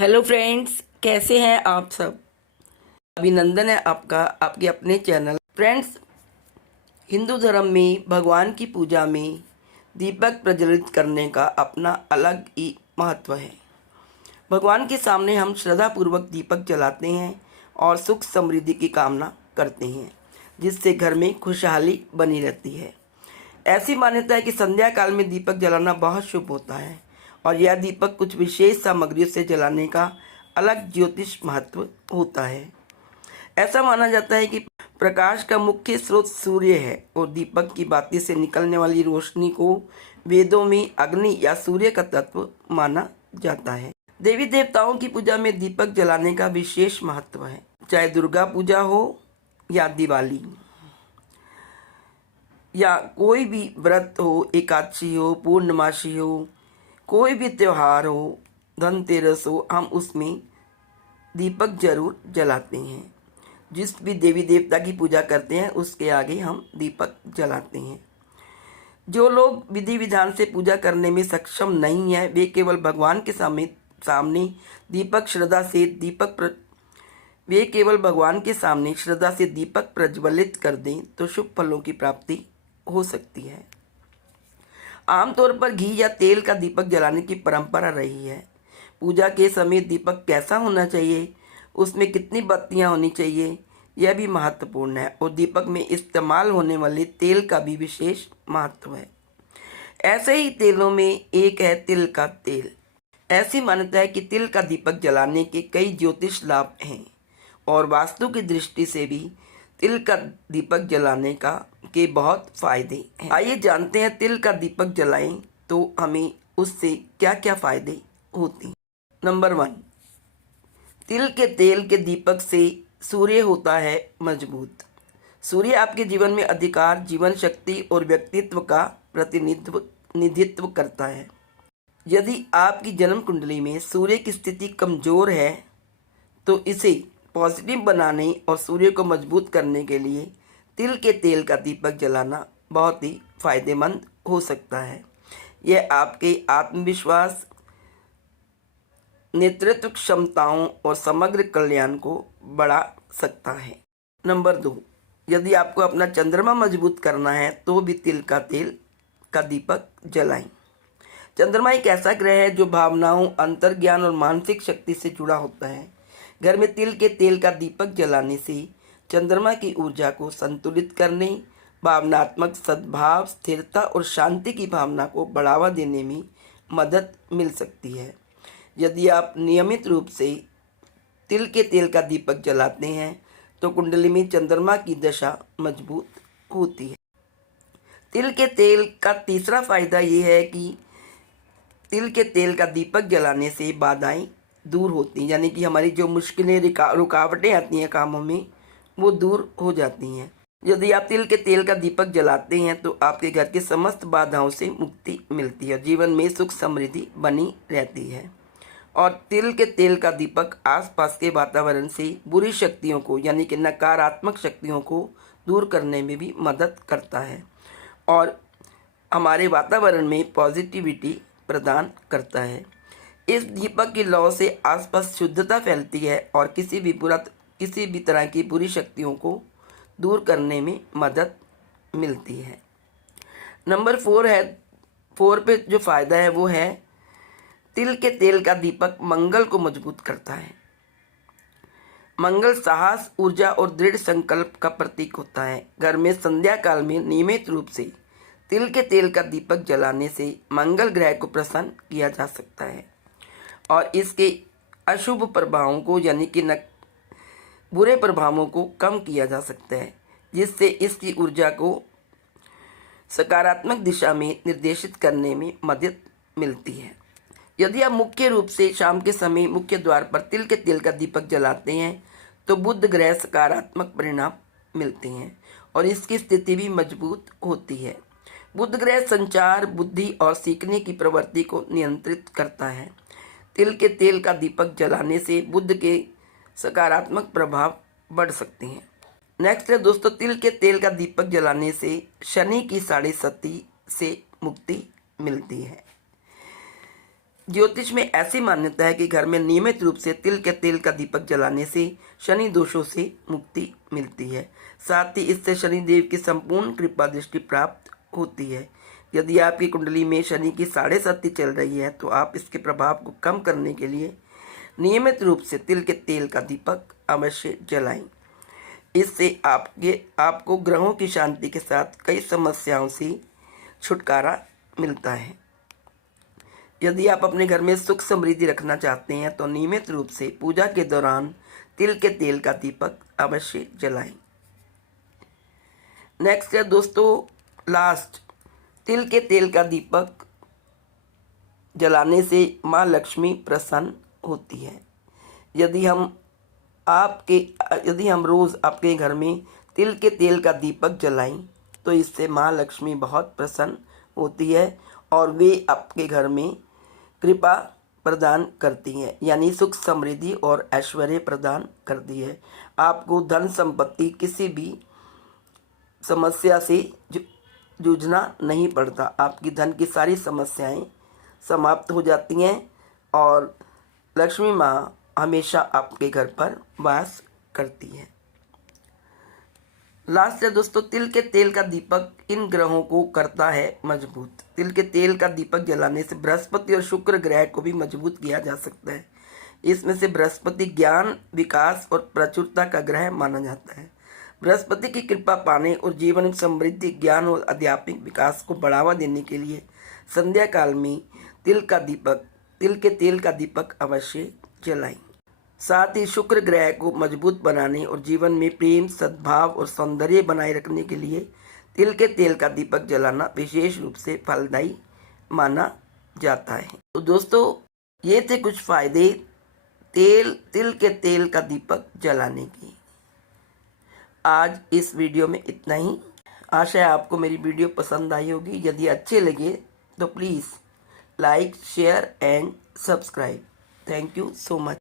Hello friends, कैसे हैं आप सब। अभिनंदन है आपका आपके अपने चैनल। फ्रेंड्स, हिंदू धर्म में भगवान की पूजा में दीपक प्रज्वलित करने का अपना अलग ही महत्व है। भगवान के सामने हम श्रद्धापूर्वक दीपक जलाते हैं और सुख समृद्धि की कामना करते हैं, जिससे घर में खुशहाली बनी रहती है। ऐसी मान्यता है कि संध्या काल में दीपक जलाना बहुत शुभ होता है और यह दीपक कुछ विशेष सामग्रियों से जलाने का अलग ज्योतिष महत्व होता है। ऐसा माना जाता है कि प्रकाश का मुख्य स्रोत सूर्य है और दीपक की बाती से निकलने वाली रोशनी को वेदों में अग्नि या सूर्य का तत्व माना जाता है। देवी देवताओं की पूजा में दीपक जलाने का विशेष महत्व है। चाहे दुर्गा पूजा हो या दिवाली या कोई भी व्रत हो, एकादशी हो, पूर्णमासी हो, कोई भी त्यौहार हो, धनतेरस हो, हम उसमें दीपक जरूर जलाते हैं। जिस भी देवी देवता की पूजा करते हैं उसके आगे हम दीपक जलाते हैं। जो लोग विधि विधान से पूजा करने में सक्षम नहीं है, वे केवल भगवान के सामने दीपक श्रद्धा से दीपक प्रज्वलित कर दें तो शुभ फलों की प्राप्ति हो सकती है। आमतौर पर घी या तेल का दीपक जलाने की परंपरा रही है। पूजा के समय दीपक कैसा होना चाहिए, उसमें कितनी बत्तियां होनी चाहिए, यह भी महत्वपूर्ण है और दीपक में इस्तेमाल होने वाले तेल का भी विशेष महत्व है। ऐसे ही तेलों में एक है तिल का तेल। ऐसी मान्यता है कि तिल का दीपक जलाने के कई ज्योतिष लाभ हैं और वास्तु की दृष्टि से भी तिल का दीपक जलाने के बहुत फायदे हैं। आइए जानते हैं तिल का दीपक जलाएं तो हमें उससे क्या क्या फायदे होते हैं। नंबर 1, तिल के तेल के दीपक से सूर्य होता है मजबूत। सूर्य आपके जीवन में अधिकार, जीवन शक्ति और व्यक्तित्व का प्रतिनिधित्व करता है। यदि आपकी जन्म कुंडली में सूर्य की स्थिति कमजोर है तो इसे पॉजिटिव बनाने और सूर्य को मजबूत करने के लिए तिल के तेल का दीपक जलाना बहुत ही फायदेमंद हो सकता है। यह आपके आत्मविश्वास, नेतृत्व क्षमताओं और समग्र कल्याण को बढ़ा सकता है। नंबर 2, यदि आपको अपना चंद्रमा मजबूत करना है तो भी तिल का तेल का दीपक जलाएं। चंद्रमा एक ऐसा ग्रह है जो भावनाओं, अंतर्ज्ञान और मानसिक शक्ति से जुड़ा होता है। घर में तिल के तेल का दीपक जलाने से चंद्रमा की ऊर्जा को संतुलित करने, भावनात्मक सद्भाव, स्थिरता और शांति की भावना को बढ़ावा देने में मदद मिल सकती है। यदि आप नियमित रूप से तिल के तेल का दीपक जलाते हैं तो कुंडली में चंद्रमा की दशा मजबूत होती है। तिल के तेल का तीसरा फायदा ये है कि तिल के तेल का दीपक जलाने से बाधाएं दूर होती हैं, यानी कि हमारी जो मुश्किलें, रुकावटें आती हैं कामों में, वो दूर हो जाती हैं। यदि आप तिल के तेल का दीपक जलाते हैं तो आपके घर की समस्त बाधाओं से मुक्ति मिलती है, जीवन में सुख समृद्धि बनी रहती है। और तिल के तेल का दीपक आसपास के वातावरण से बुरी शक्तियों को, यानी कि नकारात्मक शक्तियों को दूर करने में भी मदद करता है और हमारे वातावरण में पॉजिटिविटी प्रदान करता है। इस दीपक की लौ से आसपास शुद्धता फैलती है और किसी भी तरह की बुरी शक्तियों को दूर करने में मदद मिलती है। नंबर 4 पे जो फायदा है वो है तिल के तेल का दीपक मंगल को मजबूत करता है। मंगल साहस, ऊर्जा और दृढ़ संकल्प का प्रतीक होता है। घर में संध्या काल में नियमित रूप से तिल के तेल का दीपक जलाने से मंगल ग्रह को प्रसन्न किया जा सकता है और इसके अशुभ प्रभावों को, यानी कि बुरे प्रभावों को कम किया जा सकता है, जिससे इसकी ऊर्जा को सकारात्मक दिशा में निर्देशित करने में मदद मिलती है। यदि आप मुख्य रूप से शाम के समय मुख्य द्वार पर तिल के तेल का दीपक जलाते हैं तो बुध ग्रह सकारात्मक परिणाम मिलते हैं और इसकी स्थिति भी मजबूत होती है। बुध ग्रह संचार, बुद्धि और सीखने की प्रवृत्ति को नियंत्रित करता है। तिल के तेल का दीपक जलाने से बुध के सकारात्मक प्रभाव बढ़ सकते हैं। नेक्स्ट है दोस्तों, तिल के तेल का दीपक जलाने से शनि की साढ़े सती से मुक्ति मिलती है। ज्योतिष में ऐसी मान्यता है कि घर में नियमित रूप से तिल के तेल का दीपक जलाने से शनि दोषों से मुक्ति मिलती है। साथ ही इससे शनिदेव की संपूर्ण कृपा दृष्टि प्राप्त होती है। यदि आपकी कुंडली में शनि की 7.5 चल रही है तो आप इसके प्रभाव को कम करने के लिए नियमित रूप से तिल के तेल का दीपक अवश्य जलाएं। इससे आपको ग्रहों की शांति के साथ कई समस्याओं से छुटकारा मिलता है। यदि आप अपने घर में सुख समृद्धि रखना चाहते हैं तो नियमित रूप से पूजा के दौरान तिल के तेल का दीपक अवश्य जलाएं। नेक्स्ट है दोस्तों लास्ट, तिल के तेल का दीपक जलाने से माँ लक्ष्मी प्रसन्न होती है। यदि हम रोज़ आपके घर में तिल के तेल का दीपक जलाएं तो इससे माँ लक्ष्मी बहुत प्रसन्न होती है और वे आपके घर में कृपा प्रदान करती है, यानी सुख समृद्धि और ऐश्वर्य प्रदान करती है। आपको धन संपत्ति किसी भी समस्या से जूझना नहीं पड़ता। आपकी धन की सारी समस्याएं समाप्त हो जाती हैं और लक्ष्मी माँ हमेशा आपके घर पर वास करती है। लास्ट है दोस्तों, तिल के तेल का दीपक इन ग्रहों को करता है मजबूत। तिल के तेल का दीपक जलाने से बृहस्पति और शुक्र ग्रह को भी मजबूत किया जा सकता है। इसमें से बृहस्पति ज्ञान, विकास और प्रचुरता का ग्रह माना जाता है। बृहस्पति की कृपा पाने और जीवन में समृद्धि, ज्ञान और आध्यात्मिक विकास को बढ़ावा देने के लिए संध्या काल में तिल के तेल का दीपक अवश्य जलाएं। साथ ही शुक्र ग्रह को मजबूत बनाने और जीवन में प्रेम, सद्भाव और सौंदर्य बनाए रखने के लिए तिल के तेल का दीपक जलाना विशेष रूप से फलदायी माना जाता है। तो दोस्तों ये थे कुछ फायदे तिल के तेल का दीपक जलाने के। आज इस वीडियो में इतना ही। आशा है आपको मेरी वीडियो पसंद आई होगी। यदि अच्छे लगे तो please like, share and subscribe. Thank you so much.